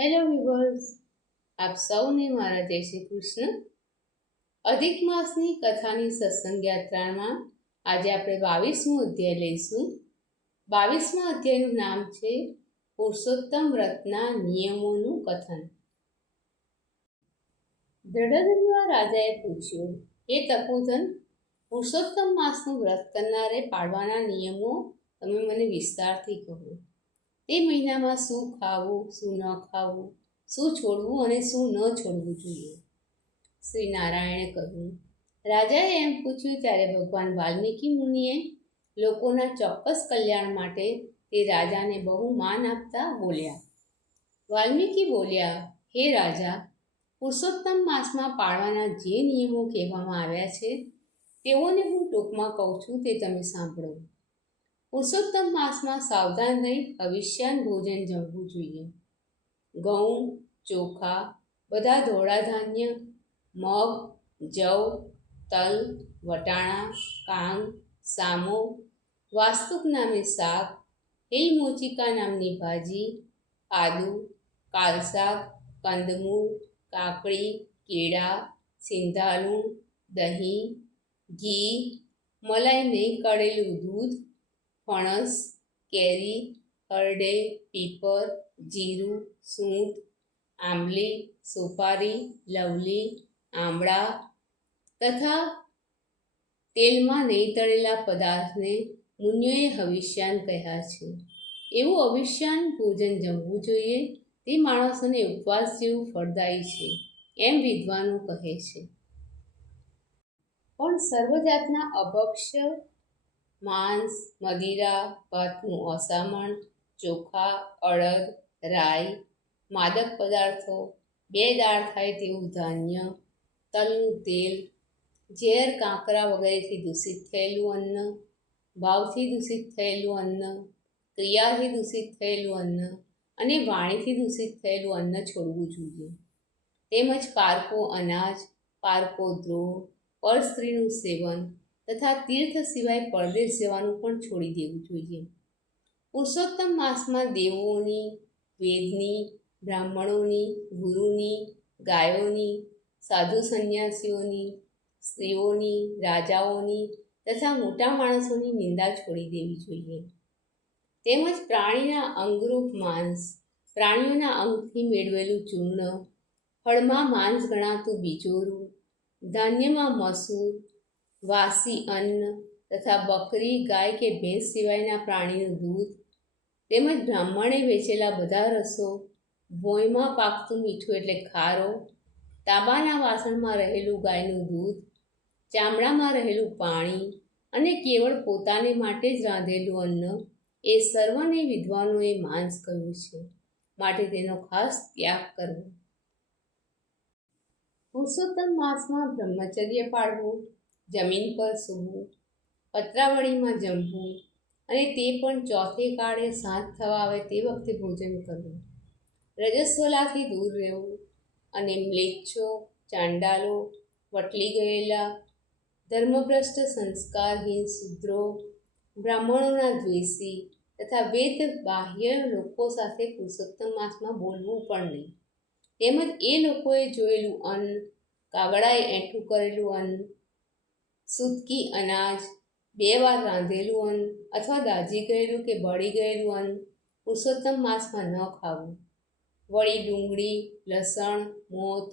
Hello weavers, આપ સૌને મારા જય શ્રી કૃષ્ણ. અધિક માસની કથાની સત્સંગ યાત્રામાં આજે આપણે 22મો અધ્યાય લઈશું. 22મા અધ્યાયનું નામ છે પુરુષોત્તમ વ્રતના નિયમોનું કથન. દ્રઢધન્વા રાજાએ પૂછ્યું, હે તપોધન, પુરુષોત્તમ માસનું વ્રત કરનારે પાળવાના નિયમો તમે મને વિસ્તારથી કહો. તે મહિનામાં શું ખાવું, શું ન ખાવું, શું છોડવું અને શું ન છોડવું જોઈએ. શ્રી નારાયણે કહ્યું. રાજાએ એમ પૂછ્યું ત્યારે ભગવાન વાલ્મીકી મુનિએ લોકોના ચોક્કસ કલ્યાણ માટે તે રાજાને બહુ માન આપતા બોલ્યા. વાલ્મીકી બોલ્યા, હે રાજા, પુરુષોત્તમ માસમાં પાળવાના જે નિયમો કહેવામાં આવ્યા છે તેઓને હું ટૂંકમાં કહું છું, તે તમે સાંભળો. પુરુષોત્તમ માસમાં સાવધાન રહી હવિષ્યાન ભોજન જમવું જોઈએ. ઘઉં, ચોખા, બધા ધોળા ધાન્ય, મગ, જવ, તલ, વટાણા, કાંગ, સામો, વાસ્તુક નામે શાક, હિલમોચિકા નામની ભાજી, આદુ, કાલસાગ, કંદમૂળ, કાકડી, કેળા, સિંધાલું, દહીં, ઘી, મલાઈ નહીં કાઢેલું દૂધ, ફણસ, કેરી, હરડે, પીપર, જીરું, સૂંઠ, આંબલી, સોપારી, લવલી, આમળા તથા તેલમાં નહીં તળેલા પદાર્થને મુનિઓએ હવિષ્યાન કહ્યા છે. એવું હવિષ્યાન ભોજન જમવું જોઈએ. તે માણસોને ઉપવાસ જેવું ફળદાયી છે, એમ વિદ્વાનો કહે છે. પણ સર્વજાતના અભક્ષ્ય, માંસ, મદિરા, ભાતનું અસામણ, ચોખા, અડદ, રાઈ, માદક પદાર્થો, બે દાળ થાય તેવું ધાન્ય, તલનું તેલ, ઝેર, કાંકરા વગેરેથી દૂષિત થયેલું અન્ન, ભાવથી દૂષિત થયેલું અન્ન, ક્રિયાથી દૂષિત થયેલું અન્ન અને વાણીથી દૂષિત થયેલું અન્ન છોડવું જોઈએ. તેમજ પારકો અનાજ, પારકો દ્રોહ, પરસ્ત્રીનું સેવન તથા તીર્થ સિવાય પરદેશ જવાનું પણ છોડી દેવું જોઈએ. પુરુષોત્તમ માસમાં દેવોની, વેદની, બ્રાહ્મણોની, ગુરુની, ગાયોની, સાધુ સંન્યાસીઓની, સ્ત્રીઓની, રાજાઓની તથા મોટા માણસોની નિંદા છોડી દેવી જોઈએ. તેમજ પ્રાણીના અંગરૂપ માંસ, પ્રાણીઓના અંગથી મેળવેલું ચૂર્ણ, ફળમાં માંસ ગણાતું બીજોરું, ધાન્યમાં મસૂર, વાસી અન્ન તથા બકરી, ગાય કે ભેંસ સિવાયના પ્રાણીનું દૂધ, તેમજ બ્રાહ્મણે વેચેલા બધા રસો, ભોંયમાં પાકતું મીઠું એટલે ખારો, તાંબાના વાસણમાં રહેલું ગાયનું દૂધ, ચામડામાં રહેલું પાણી અને કેવળ પોતાને માટે જ રાંધેલું અન્ન, એ સર્વને વિદ્વાનોએ માંસ કહ્યું છે, માટે તેનો ખાસ ત્યાગ કરવો. પુરુષોત્તમ માસમાં બ્રહ્મચર્ય પાળવું, જમીન પર સૂવું, પત્રાવળીમાં જમવું અને તે પણ ચોથે કાળે સાંજ થવા આવે તે વખતે ભોજન કરવું. રજસ્વલાથી દૂર રહેવું અને મ્લેચ્છો, ચાંડાલો, વટલી ગયેલા, ધર્મભ્રષ્ટ, સંસ્કારહીન શૂદ્રો, બ્રાહ્મણોના દ્વેષી તથા વેદ બાહ્ય લોકો સાથે પુરુષોત્તમ માસમાં બોલવું પણ નહીં. તેમજ એ લોકોએ જોયેલું અન્ન, કાગડાએ એઠું કરેલું અન્ન, સૂતકી અનાજ, 2 વાર રાંધેલું અન્ન અથવા દાઝી ગયેલું કે બળી ગયેલું અન્ન પુરુષોત્તમ માસમાં ન ખાવું. વળી ડુંગળી, લસણ, મોથ,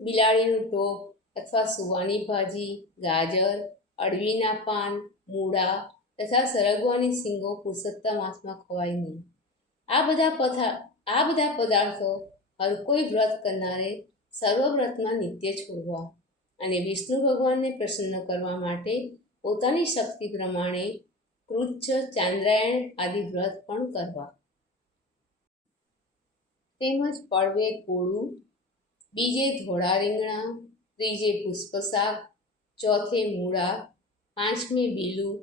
બિલાડીનું ટોપ અથવા સુવાની ભાજી, ગાજર, અળવીના પાન, મૂળા તથા સરગવાની શીંગો પુરુષોત્તમ માસમાં ખવાય નહીં. આ બધા પદાર્થો હર કોઈ વ્રત કરનારે સર્વવ્રતમાં નિત્ય છોડવા અને વિષ્ણુ ભગવાનને પ્રસન્ન કરવા માટે પોતાની શક્તિ પ્રમાણે કૃચ્છ, ચાંદ્રાયણ આદિ વ્રત પણ કરવા. તેમજ પડવે કોળું, બીજે ધોળા રીંગણા, ત્રીજે પુષ્પશાક, ચોથે મૂળા, પાંચમે બીલું,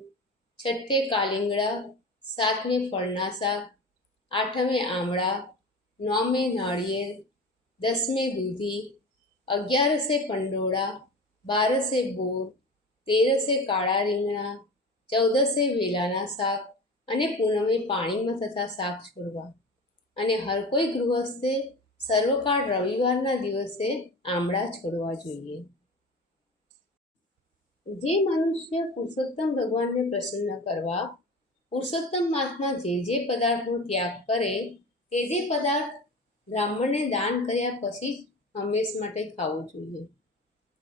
છઠ્ઠે કાલિંગડા, સાતમે ફળના શાક, આઠમે આમળા, નવમે નાળિયેર, 10મે દૂધી, 11સે પંડોળા, 12સે બોર, 13સે કાળા રીંગણા, 14સે વેલાના શાક અને પૂનમે પાણીમાં થતા શાક છોડવા. અને હર કોઈ ગૃહસ્થે સર્વકાળ રવિવારના દિવસે આંબળા છોડવા જોઈએ. જે મનુષ્ય પુરુષોત્તમ ભગવાનને પ્રસન્ન કરવા પુરુષોત્તમ માસમાં જે પદાર્થનો ત્યાગ કરે તે પદાર્થ બ્રાહ્મણને દાન કર્યા પછી જ હંમેશ માટે ખાવું જોઈએ.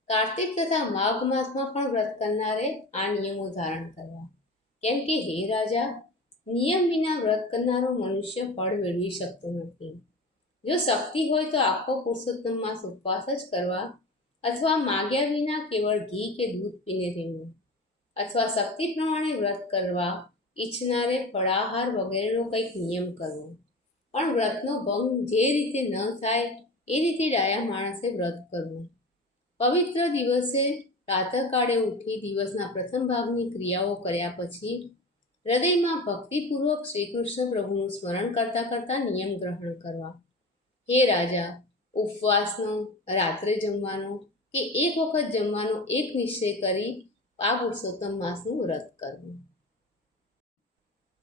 કાર્તિક તથા માઘ માસમાં પણ વ્રત કરનારે આ નિયમો ધારણ કરવા, કેમ કે હે રાજા, નિયમ વિના વ્રત કરનારો મનુષ્ય ફળ મેળવી શકતો નથી. જો શક્તિ હોય તો આખો પુરુષોત્તમ માસ ઉપવાસ જ કરવા, અથવા માગ્યા વિના કેવળ ઘી કે દૂધ પીને રહેવું, અથવા શક્તિ પ્રમાણે વ્રત કરવા ઈચ્છનારે ફળાહાર વગેરેનો કંઈક નિયમ કરવો. પણ વ્રતનો ભંગ જે રીતે ન થાય એ રીતે ડાયા માણસે વ્રત કરવું. પવિત્ર દિવસે પ્રાતઃકાળે ઉઠી દિવસના પ્રથમ ભાગની ક્રિયાઓ કર્યા પછી હૃદયમાં ભક્તિપૂર્વક શ્રી કૃષ્ણ પ્રભુનું સ્મરણ કરતાં કરતાં નિયમ ગ્રહણ કરવા. હે રાજા, ઉપવાસનો, રાત્રે જમવાનો કે એક વખત જમવાનો એક નિશ્ચય કરી આ પુરુષોત્તમ માસનું વ્રત કરવું.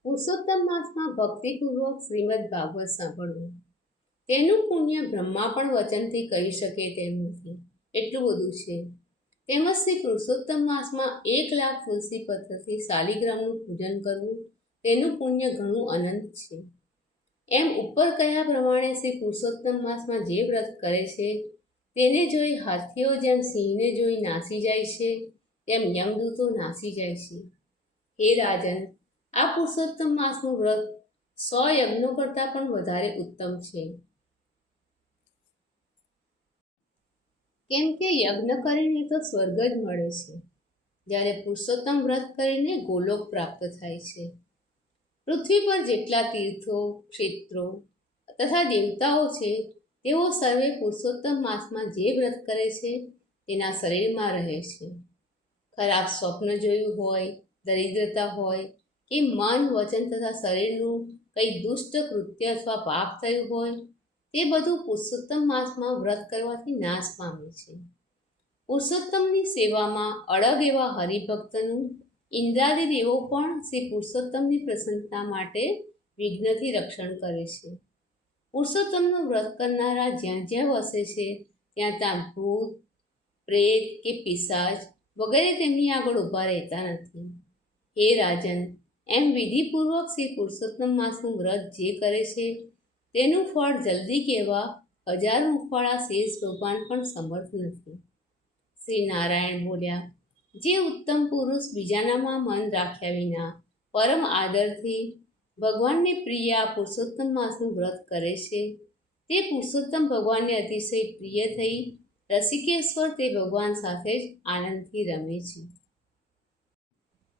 પુરુષોત્તમ માસમાં ભક્તિપૂર્વક શ્રીમદ ભાગવત સાંભળવું. તેનું પુણ્ય બ્રહ્મા પણ વચનથી કહી શકે તેમ નથી, એટલું બધું છે. તેમજ શ્રી પુરુષોત્તમ માસમાં 1,00,000 તુલસી પત્રથી શાલિગ્રામનું પૂજન કરવું, તેનું પુણ્ય ઘણું અનંત છે. એમ ઉપર કહ્યા પ્રમાણે શ્રી પુરુષોત્તમ માસમાં જે વ્રત કરે છે તેને જોઈ હાથીઓ જેમ સિંહને જોઈ નાસી જાય છે, તેમ યમદૂતો નાસી જાય છે. હે રાજન, આ પુરુષોત્તમ માસનું વ્રત 100 યજ્ઞો કરતાં પણ વધારે ઉત્તમ છે. કેમ કે યજ્ઞ કરીને તો સ્વર્ગ જ મળે છે, જ્યારે પુરુષોત્તમ વ્રત કરીને ગોલોક પ્રાપ્ત થાય છે. પૃથ્વી પર જેટલા તીર્થો, ક્ષેત્રો તથા દેવતાઓ છે તેઓ સર્વે પુરુષોત્તમ માસમાં જે વ્રત કરે છે તેના શરીરમાં રહે છે. ખરાબ સ્વપ્ન જોયું હોય, દરિદ્રતા હોય કે મન, વચન તથા શરીરનું કંઈ દુષ્ટ કૃત્ય અથવા પાપ થયું હોય, તે બધું પુરુષોત્તમ માસમાં વ્રત કરવાથી નાશ પામે છે. પુરુષોત્તમની સેવામાં અડગ એવા હરિભક્તનું ઇન્દ્રાદિ દેવો પણ શ્રી પુરુષોત્તમની પ્રસન્નતા માટે વિઘ્નથી રક્ષણ કરે છે. પુરુષોત્તમનું વ્રત કરનારા જ્યાં જ્યાં વસે છે ત્યાં ભૂત, પ્રેત કે પિશાચ વગેરે તેમની આગળ ઊભા રહેતા નથી. હે રાજન, એમ વિધિપૂર્વક શ્રી પુરુષોત્તમ માસનું વ્રત જે કરે છે તેનું ફળ જલ્દી કહેવા 1000 મુખવાળા શેષ ભગવાન પણ સમર્થ નથી. શ્રી નારાયણ બોલ્યા, જે ઉત્તમ પુરુષ બીજાનામાં મન રાખ્યા વિના પરમ આદરથી ભગવાનને પ્રિય આ પુરુષોત્તમ માસનું વ્રત કરે છે તે પુરુષોત્તમ ભગવાનને અતિશય પ્રિય થઈ રસિકેશ્વર તે ભગવાન સાથે જ આનંદથી રમે છે.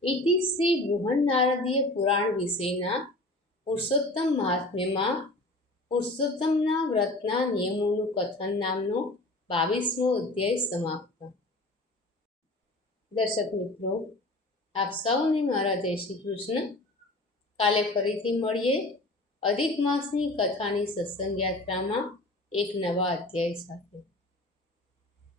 ઇતિ શ્રી બૃહન નારદીય પુરાણ વિષયના પુરુષોત્તમ મહાત્મ્યમાં પુરુષોત્તમના વ્રતના નિયમોનું કથન નામનો 22મો અધ્યાય સમાપ્ત. દર્શક મિત્રો, આપ સૌને મારા જય શ્રી કૃષ્ણ. કાલે ફરીથી મળીએ અધિક માસની કથાની સત્સંગ યાત્રામાં એક નવા અધ્યાય સાથે.